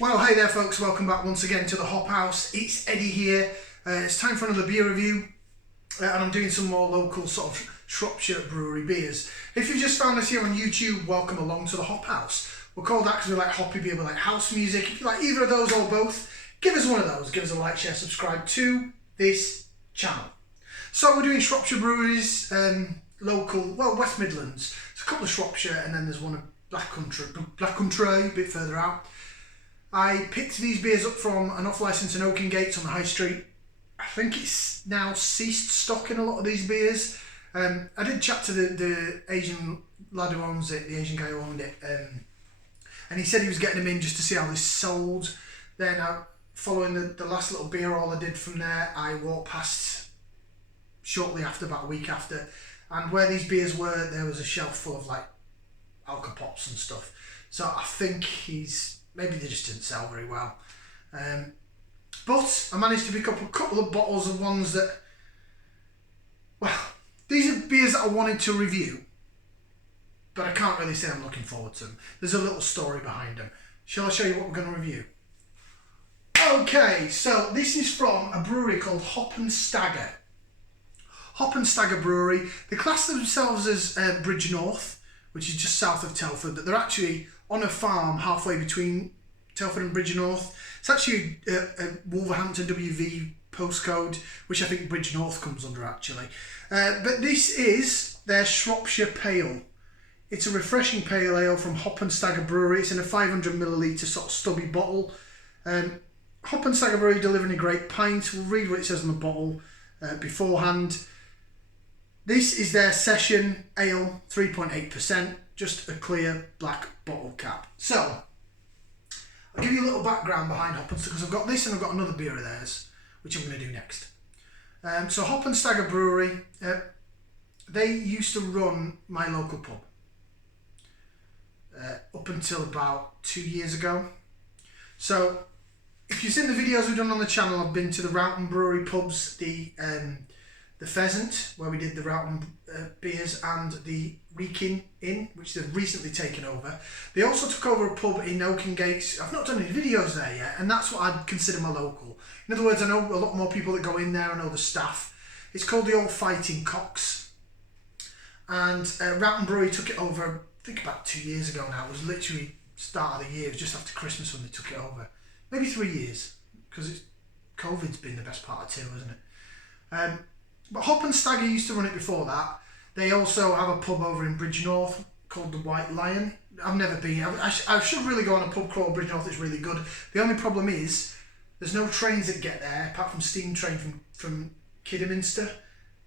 Well, hey there folks, welcome back once again to the Hop House. It's Eddie here. It's time for another beer review and I'm doing some more local sort of Shropshire brewery beers. If you've just found us here on YouTube, welcome along to the Hop House. We're called that because we like hoppy beer, we like house music. If you like either of those or both, give us one of those. Give us a like, share, subscribe to this channel. So we're doing Shropshire breweries, local, well, West Midlands. There's a couple of Shropshire and then there's one of Black Country, a bit further out. I picked these beers up from an off-licence in Oakengates on the High Street. I think it's now ceased stocking a lot of these beers. I did chat to the Asian lad who owns it, the Asian guy who owned it, and he said he was getting them in just to see how this sold. Then following the last little beer haul I did from there, I walked past shortly after, about a week after, and where these beers were, there was a shelf full of like alcopops and stuff. So I think maybe they just didn't sell very well. But I managed to pick up a couple of bottles of ones that, well, these are beers that I wanted to review, but I can't really say I'm looking forward to them. There's a little story behind them. Shall I show you what we're going to review? Okay, so this is from a brewery called Stagger. Stagger Brewery. They class themselves as Bridgnorth, which is just south of Telford, but they're actually on a farm halfway between Telford and Bridgnorth. It's actually a Wolverhampton WV postcode, which I think Bridgnorth comes under actually. But this is their Shropshire Pale. It's a refreshing pale ale from Stagger Brewery. It's in a 500ml sort of stubby bottle. Stagger Brewery delivering a great pint. We'll read what it says on the bottle beforehand. This is their session ale, 3.8%, just a clear black bottle cap. So, I'll give you a little background behind Stagger because I've got this and I've got another beer of theirs, which I'm going to do next. So Stagger Brewery, they used to run my local pub up until about 2 years ago. So, if you've seen the videos we've done on the channel, I've been to the Roughton Brewery pubs, the Pheasant, where we did the Roughton beers, and the Wrekin Inn, which they've recently taken over. They also took over a pub in Oakengates. I've not done any videos there yet, and that's what I'd consider my local. In other words, I know a lot more people that go in there, I know the staff. It's called the Old Fighting Cocks. And Roughton Brewery took it over, I think about 2 years ago now. It was literally start of the year, it was just after Christmas when they took it over. Maybe 3 years, because COVID's been the best part of 2, hasn't it? But Stagger used to run it before that. They also have a pub over in Bridgnorth called the White Lion. I've never been. I should really go on a pub crawler. Bridgnorth is really good. The only problem is there's no trains that get there apart from steam train from Kidderminster,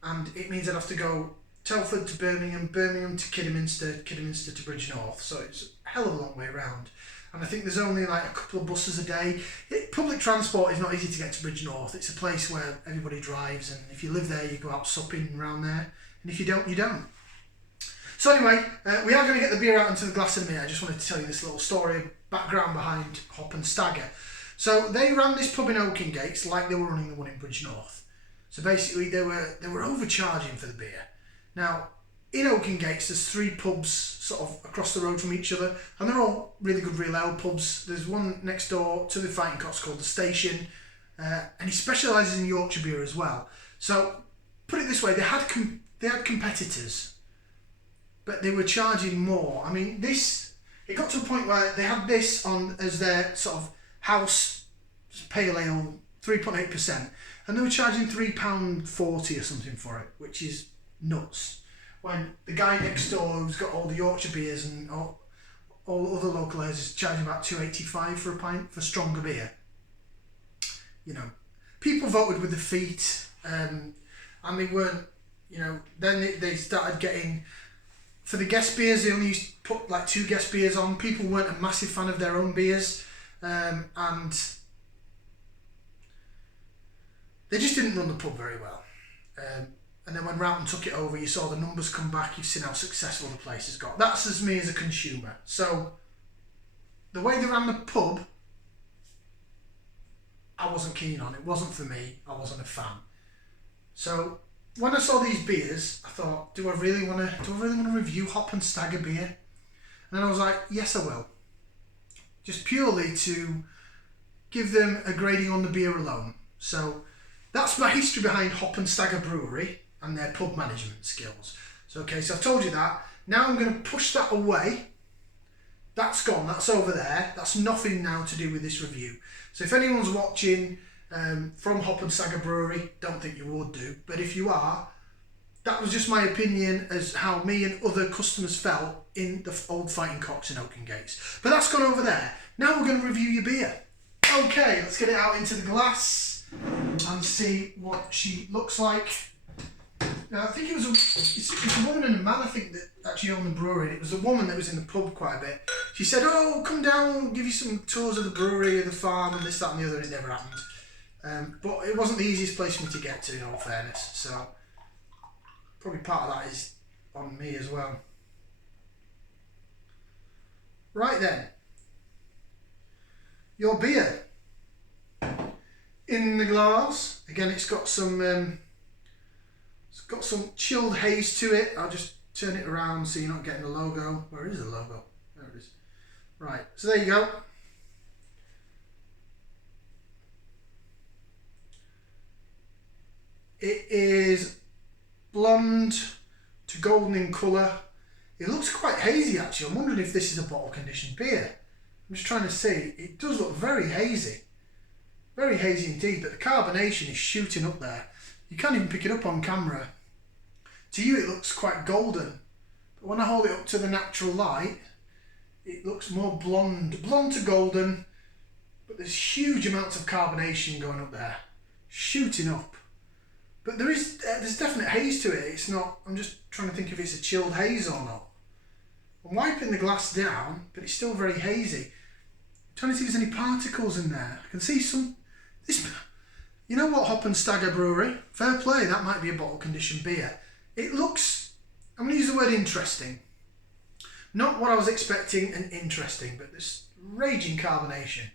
and it means I'd have to go Telford to Birmingham, Birmingham to Kidderminster, Kidderminster to Bridgnorth. So it's a hell of a long way around. And I think there's only like a couple of buses a day. Public transport is not easy to get to Bridgnorth. It's a place where everybody drives, and if you live there, you go out supping around there. And if you don't, you don't. So anyway, we are going to get the beer out into the glass in a minute. I just wanted to tell you this little story, background behind Stagger. So they ran this pub in Oakengates like they were running the one in Bridgnorth. So basically, they were overcharging for the beer. Now, in Oakengates, there's 3 pubs sort of across the road from each other, and they're all really good real ale pubs. There's one next door to the Fighting Cocks called The Station, and he specialises in Yorkshire beer as well. So, put it this way, they had competitors, but they were charging more. I mean, it got to a point where they had this on as their sort of house pale ale, 3.8%, and they were charging £3.40 or something for it, which is nuts. When the guy next door who's got all the Yorkshire beers and all other local ales is charging about £2.85 for a pint for stronger beer. You know, people voted with their feet, and they weren't, you know, then they started getting, for the guest beers, they only used to put like 2 guest beers on. People weren't a massive fan of their own beers, and they just didn't run the pub very well. And then when Roughton took it over, you saw the numbers come back, you've seen how successful the place has got. That's as me as a consumer. So, the way they ran the pub, I wasn't keen on. It wasn't for me, I wasn't a fan. So, when I saw these beers, I thought, do I really want to review Stagger beer? And then I was like, yes I will. Just purely to give them a grading on the beer alone. So that's my history behind Hop and Stagger Brewery and their pub management skills. So okay, so I've told you that. Now I'm going to push that away. That's gone, that's over there. That's nothing now to do with this review. So if anyone's watching from Hop and Stagger Brewery, don't think you would do, but if you are, that was just my opinion as how me and other customers felt in the old Fighting Cocks in Oakengates. But that's gone over there. Now we're going to review your beer. Okay, let's get it out into the glass and see what she looks like. Now, I think it's a woman and a man, I think, that actually owned the brewery. It was a woman that was in the pub quite a bit. She said, oh, come down, we'll give you some tours of the brewery and the farm and this, that and the other. It never happened. But it wasn't the easiest place for me to get to, in all fairness. So probably part of that is on me as well. Right then. Your beer. In the glass. Again, it's got some chilled haze to it. I'll just turn it around so you're not getting the logo. Where is the logo? There it is. Right, so there you go. It is blonde to golden in colour. It looks quite hazy actually. I'm wondering if this is a bottle conditioned beer. I'm just trying to see. It does look very hazy. Very hazy indeed, but the carbonation is shooting up there. You can't even pick it up on camera. To you it looks quite golden, but when I hold it up to the natural light, it looks more blonde to golden, but there's huge amounts of carbonation going up there, shooting up. But there's definite haze to it. It's not, I'm just trying to think if it's a chilled haze or not. I'm wiping the glass down, but it's still very hazy. I'm trying to see if there's any particles in there. I can see some, you know what, Hop and Stagger Brewery, fair play, that might be a bottle conditioned beer. It looks, I'm going to use the word interesting. Not what I was expecting and interesting, but this raging carbonation.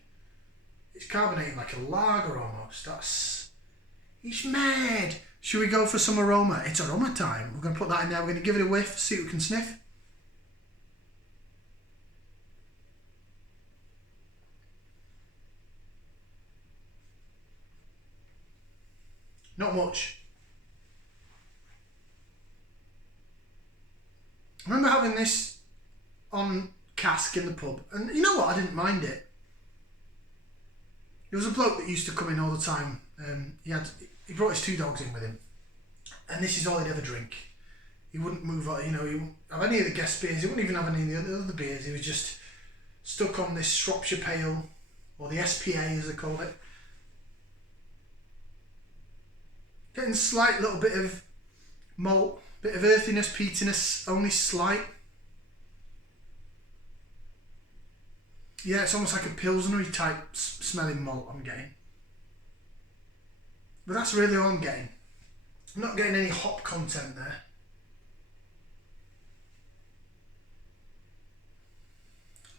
It's carbonating like a lager almost. It's mad. Should we go for some aroma? It's aroma time. We're going to put that in there. We're going to give it a whiff, see what we can sniff. Not much. I remember having this on cask in the pub, and you know what, I didn't mind it. There was a bloke that used to come in all the time. He brought his 2 dogs in with him, and this is all he'd ever drink. He wouldn't move on, he wouldn't have any of the guest beers, he wouldn't even have any of the other beers. He was just stuck on this Shropshire Pale, or the SPA as they call it. Getting slight little bit of malt, bit of earthiness, peatiness, only slight. Yeah, it's almost like a Pilsnery type smelling malt I'm getting. But that's really all I'm getting. I'm not getting any hop content there.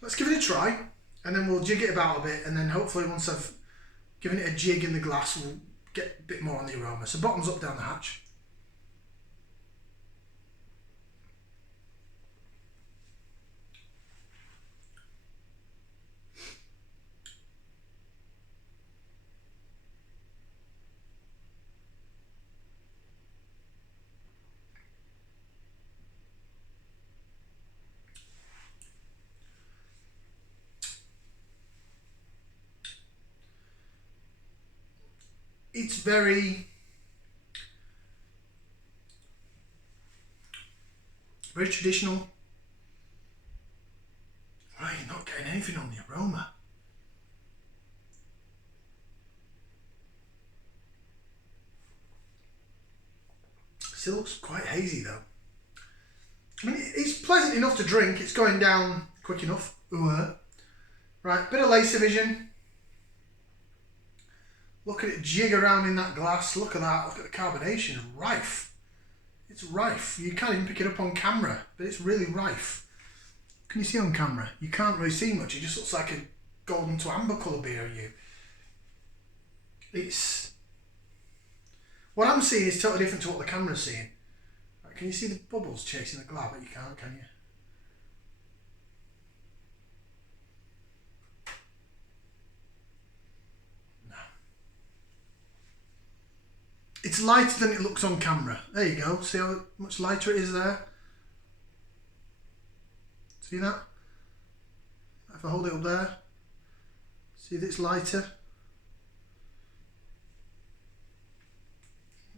Let's give it a try, and then we'll jig it about a bit, and then hopefully once I've given it a jig in the glass, we'll get a bit more on the aroma. So bottoms up down the hatch. It's very traditional. Right, you're not getting anything on the aroma. Still looks quite hazy though. I mean, it's pleasant enough to drink. It's going down quick enough. Right, bit of laser vision. Look at it jig around in that glass. Look at that. Look at the carbonation. Rife. It's rife. You can't even pick it up on camera, but it's really rife. Can you see on camera? You can't really see much. It just looks like a golden to amber colour beer. It's... What I'm seeing is totally different to what the camera's seeing. Right, can you see the bubbles chasing the glass? But you can't, can you? It's lighter than it looks on camera. There you go. See how much lighter it is there? See that? If I hold it up there, see that it's lighter?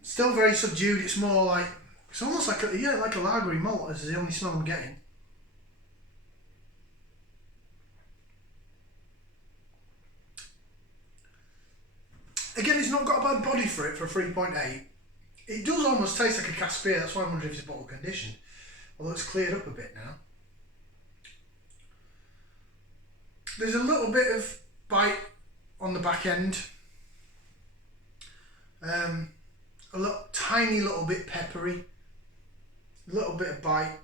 Still very subdued. It's more like, it's almost like a, yeah, like a lagery malt. This is the only smell I'm getting. Again, it's not got a bad body for it for a 3.8. It does almost taste like a cask beer. That's why I'm wondering if it's bottle conditioned. Although it's cleared up a bit now. There's a little bit of bite on the back end. A tiny little bit peppery. A little bit of bite.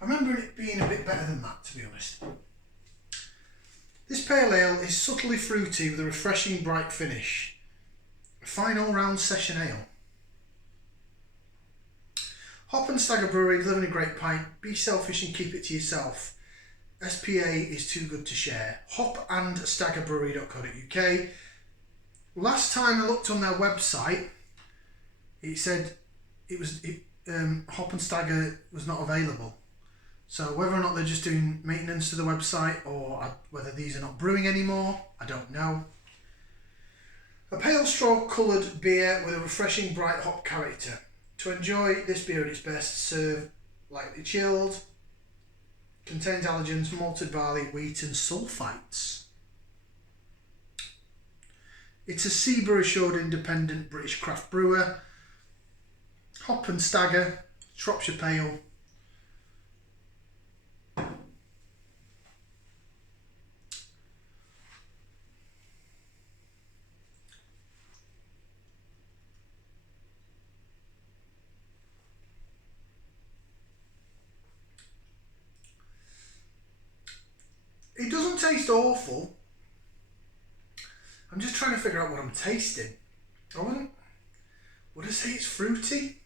I remember it being a bit better than that, to be honest. This pale ale is subtly fruity with a refreshing bright finish. A fine all-round session ale. Hop and Stagger Brewery, delivering a great pint. Be selfish and keep it to yourself. SPA is too good to share. hopandstaggerbrewery.co.uk. Last time I looked on their website, it said Hop and Stagger was not available. So whether or not they're just doing maintenance to the website or whether these are not brewing anymore, I don't know. A pale straw coloured beer with a refreshing bright hop character. To enjoy this beer at its best, serve lightly chilled. Contains allergens, malted barley, wheat and sulphites. It's a CBRE assured independent British craft brewer. Hop and Stagger, Shropshire Pale. It doesn't taste awful. I'm just trying to figure out what I'm tasting. Would I say it's fruity?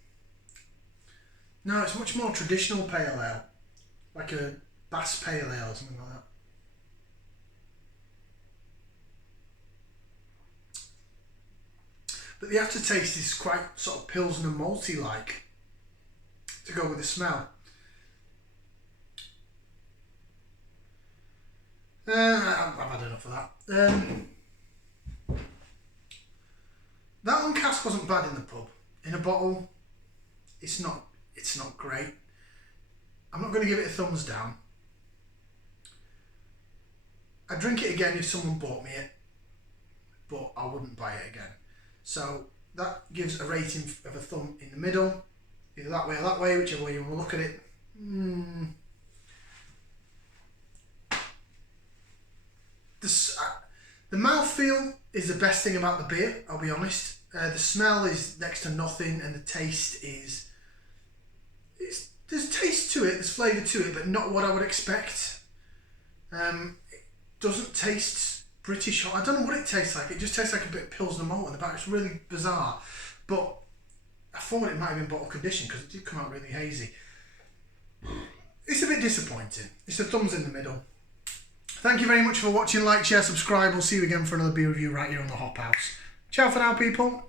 No, it's much more traditional pale ale. Like a Bass pale ale or something like that. But the aftertaste is quite sort of Pilsner malty like to go with the smell. I've had enough of that. That on cask wasn't bad in the pub. In a bottle, it's not great. I'm not going to give it a thumbs down. I'd drink it again if someone bought me it, but I wouldn't buy it again. So that gives a rating of a thumb in the middle, either that way or that way, whichever way you want to look at it. The mouthfeel is the best thing about the beer, I'll be honest. The smell is next to nothing, and the taste is... There's taste to it, there's flavour to it, but not what I would expect. It doesn't taste British. I don't know what it tastes like. It just tastes like a bit of Pilsner malt in the back. It's really bizarre. But I thought it might have been bottle conditioned because it did come out really hazy. It's a bit disappointing. It's the thumbs in the middle. Thank you very much for watching. Like, share, subscribe. We'll see you again for another beer review right here on the Hop House. Ciao for now, people.